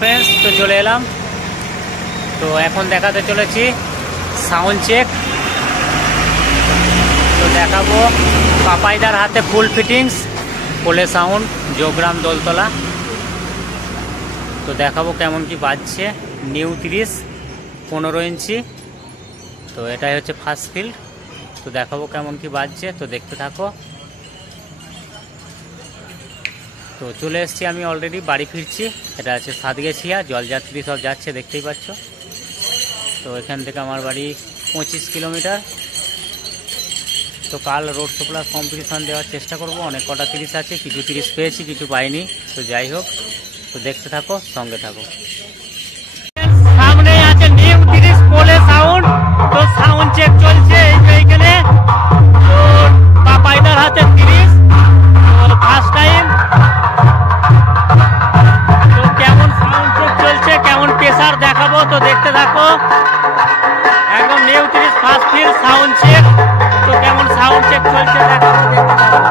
Friends, তো চলে এলাম। তো এখন দেখাতে চলেছি সাউন্ড চেক। তো দেখাবো পাপাইদার হাতে ফুল ফিটিংস কোলে সাউন্ড যোগগ্রাম দোলতলা। তো দেখাবো কেমন কি বাজছে। নিউ 30 15 ইঞ্চি। তো এটাই হচ্ছে ফার্স্ট ফিল্ড। তো দেখাবো কেমন কি বাজছে, তো দেখতে থাকো। তো চলে এসেছি আমি, অলরেডি বাড়ি ফিরছি। এটা আছে সাতগেছিয়া, জলযাত্রী সব যাচ্ছে দেখতেই পাচ্ছ। তো এখান থেকে আমার বাড়ি 25 কিলোমিটার। তো কাল রোড শো প্লাস কম্পিটিশান দেওয়ার চেষ্টা করব। অনেক কটা 30 আছে, কিছু 30 পেয়েছি, কিছু পাইনি। তো যাই হোক, তো দেখতে থাকো, সঙ্গে থাকো। সামনেই আছে নিউ 30 কোলে সাউন্ড। তো সাউন্ড চেক চলছে এইখানে। তো পাপাইদার হাতে 30, তো ফার্স্ট টাইম। তো কেমন সাউন্ড চেক চলছে, কেমন প্রেসার দেখাবো, তো দেখতে থাকো। একদম new 30 first feel sound check. তো কেমন সাউন্ড চেক চলছে দেখাবো, দেখতে থাকো।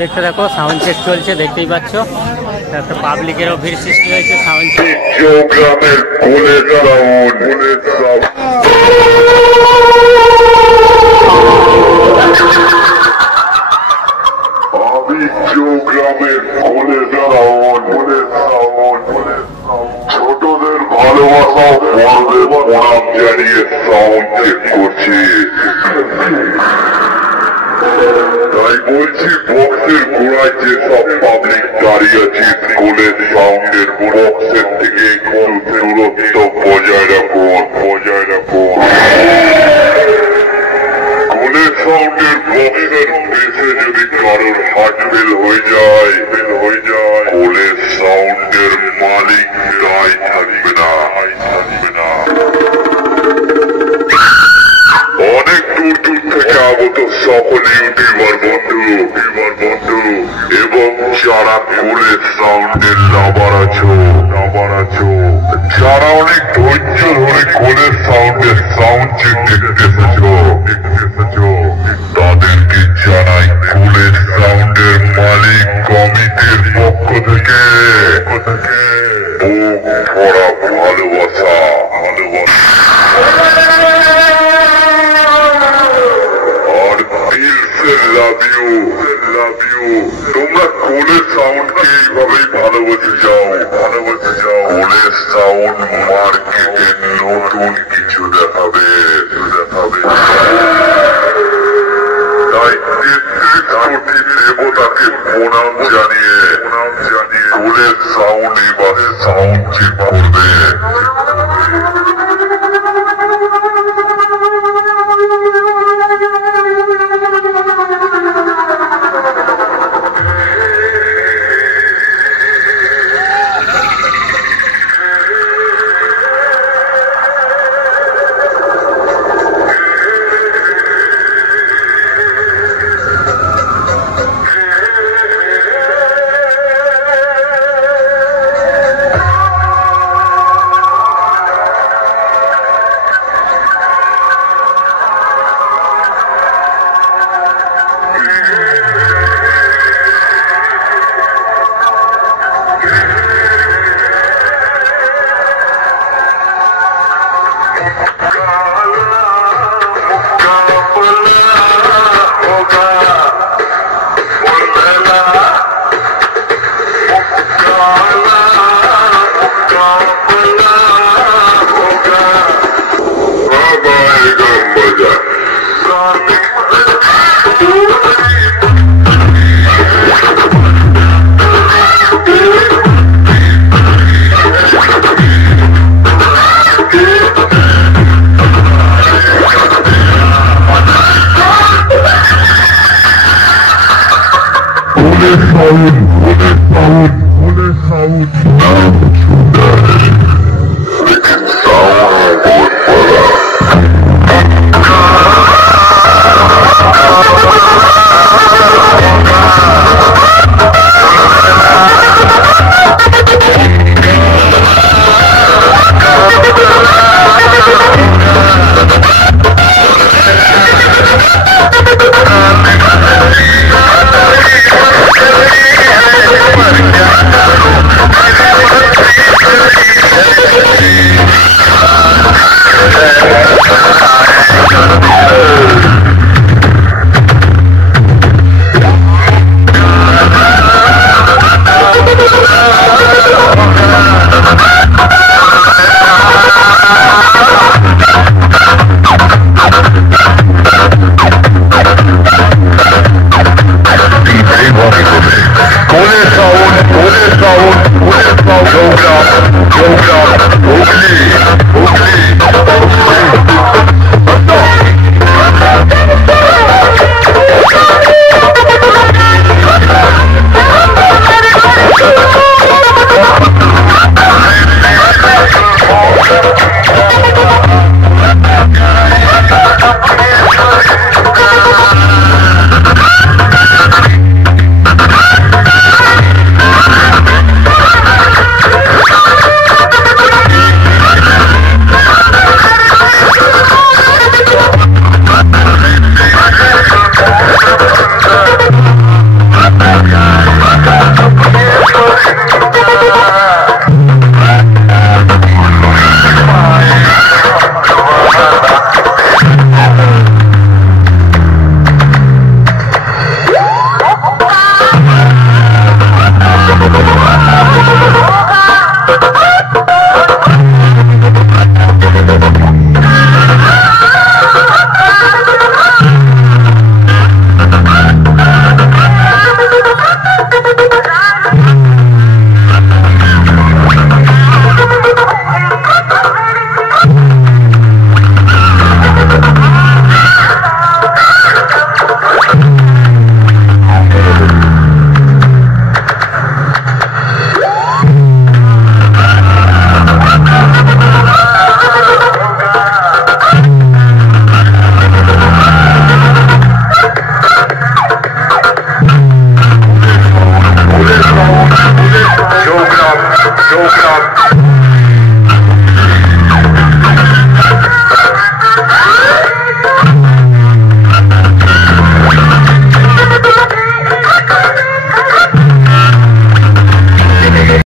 দেখতে দেখো সাউন্ড চেক চলছে, দেখতেই পাচ্ছ। একটা পাবলিকেরও ভিড় সৃষ্টি হয়েছে সাউন্ড চেক। যোগগ্রামের কোলে সাউন্ড, আমি যোগগ্রামের কোলে সাউন্ড, ছোটদের ভালোবাসা বড়দের প্রণাম জানিয়ে সাউন্ড চেক করছি। তাই বলছি, বক্সের গোড়ায় যেসব পাবলিক দাঁড়িয়ে আছে, কোলে সাউন্ডের বক্সের থেকে একটু দূরত্ব বজায় রাখুন। কোলে সাউন্ডের বক্সের বেশে যদি কারোর হার্ট ফেল হয়ে যায়, কোলে সাউন্ডের মালিক দায় থাকবে না। অনেক দূর থেকে আগত সকল ইউটিউবার বন্ধু এবং যারা কোলে সাউন্ডের লাভার আছো, যারা অনেক ধৈর্য ধরে কোলে সাউন্ডের সাউন্ড চেক দেখতে এসেছো, তাদেরকে জানাই কোলে সাউন্ডের মালিক কমিটির পক্ষ থেকে বুক ভরা ভালোবাসা। Love you. তোমরা কোলে সাউন্ডকে এইভাবেই ভালোবেসে যাও। কোলে সাউন্ড মার্কেটে নতুন কিছু দেখাবে। তাই 33 কোটি দেবতাকে প্রণাম জানিয়ে কোলে সাউন্ড এবার সাউন্ড চেক করবে। সাউন্ড